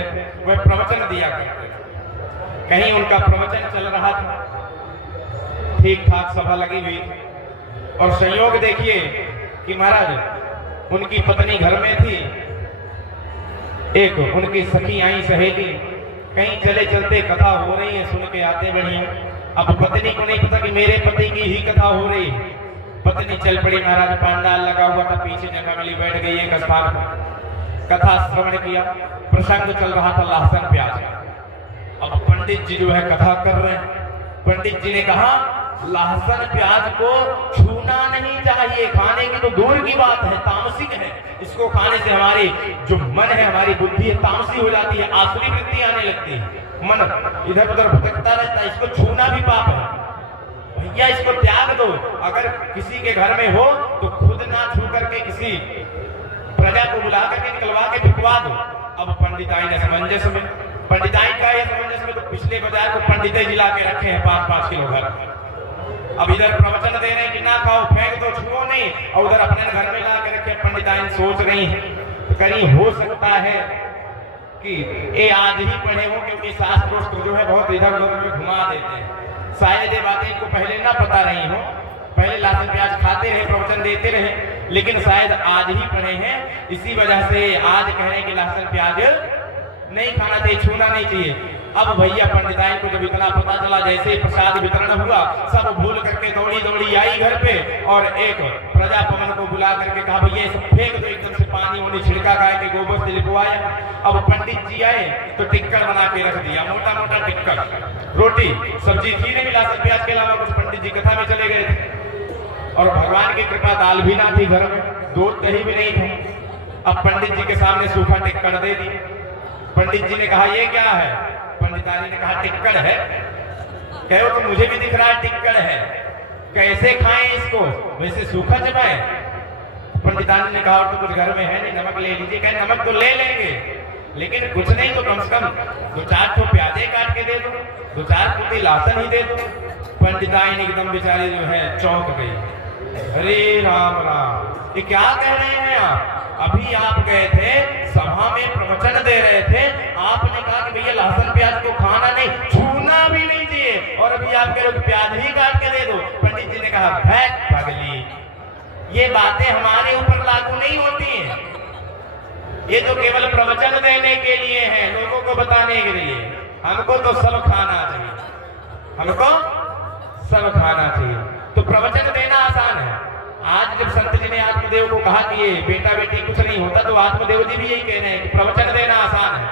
थे वह प्रवचन दिया करते थे। कहीं उनका प्रवचन चल रहा था, ठीक ठाक सभा लगी हुई, और संयोग देखिए कि महाराज उनकी पत्नी घर में थी, एक उनकी सखी आई सहेली, कहीं चले चलते कथा हो रही है, सुन के आते बढ़िया। अब पत्नी को नहीं पता कि मेरे पति की ही कथा हो रही है। पत्नी चल पड़ी, महाराज पांडाल लगा हुआ था, पीछे जगह मिली, बैठ गई एक स्थान पर, कथा श्रवण किया। प्रसंग चल रहा था लहसुन प्याज का। अब पंडित जी जो है कथा कर रहे हैं। पंडित जी ने कहा लहसुन प्याज को छूना नहीं चाहिए, खाने की तो दूर की बात है, तामसिक है। इसको खाने से हमारी जो मन है, हमारी बुद्धि है, तामसी हो जाती है, आसुरी वृत्ति आने लगती है, मन इधर उधर भटकता रहता है। इसको छूना भी पाप है, भैया इसको त्याग दो। अगर किसी के घर में हो तो खुद ना छू करके किसी प्रजा को बुला करके निकलवा के बिकवा दो। अब पंडिताई ने समंजस में, पंडिताई का ये समंजस में तो पिछले बाजार को पंडित जिला के रखे हैं 5-5 किलो घर। अब इधर प्रवचन दे रहे हैं कि ना खाओ, फेंक दो, छुओ नहीं, और उधर अपने घर में ला के रखे। पंडिताइन सोच रही है तो कहीं हो सकता है कि ये आज ही पढ़े हो, क्योंकि शास्त्र जो है बहुत इधर उधर में घुमा देते हैं। शायद ये बातें इनको पहले ना पता रही हो, पहले लहसुन प्याज खाते रहे, प्रवचन देते रहे, लेकिन शायद आज ही पढ़े हैं, इसी वजह से आज कह रहे हैं कि लहसुन प्याज नहीं खाना चाहिए, छूना नहीं चाहिए। अब भैया पंडिताई को जब इतना पता चला, जैसे प्रसाद वितरण हुआ, सब भूल करके दौड़ी दौड़ी आई घर पे, और एक प्रजा पवन को बुला करके कहा भैया सब फेंक दो, एकदम से पानी वानी छिड़का, गाय के गोबर से लिपवाया। अब पंडित जी आए तो टिक्कर बना के रख दिया, मोटा मोटा टिक्कर, रोटी सब्जी थी नहीं, लहसुन प्याज के अलावा कुछ। पंडित जी कथा में चले गए थे, और भगवान की कृपा दाल भी ना थी घर में, दूध दही भी नहीं था। अब पंडित जी के सामने सूखा टिक्कर दे दी। पंडित जी ने कहा ये क्या है? पंडितानी ने कहा टिक्कर है। कहो तो मुझे भी दिख रहा है टिक्कर है, कैसे खाएं इसको, वैसे सूखा चबाएं? पंडितानी ने कहा और तो कुछ घर में है नहीं, नमक ले लीजिए। कहे नमक तो ले लेंगे, लेकिन कुछ नहीं तो कम से कम 2-4 ठो प्याजे काट के दे दो, 2-4 कुटी लहसुन ही दे दो। पंडिताई ने एकदम बेचारी जो है चौंक गई। अरे राम राम, ये क्या कह रहे हैं आप? अभी आप गए थे सभा में प्रवचन दे रहे थे, आपने कहा कि भैया लहसुन प्याज को खाना नहीं, छूना भी नहीं चाहिए, और अभी आप कह रहे हो प्याज ही काट के दे दो। पंडित जी ने कहा भैक पगली, ये बातें हमारे ऊपर लागू नहीं होती हैं, ये तो केवल प्रवचन देने के लिए है, लोगों को बताने के लिए। हमको तो सब खाना चाहिए, हमको सब खाना चाहिए। तो प्रवचन देना आसान है। आज जब संत जी ने आत्मदेव को कहा कि ये बेटा बेटी कुछ नहीं होता, तो आत्मदेव जी भी यही कह रहे हैं कि प्रवचन देना आसान है।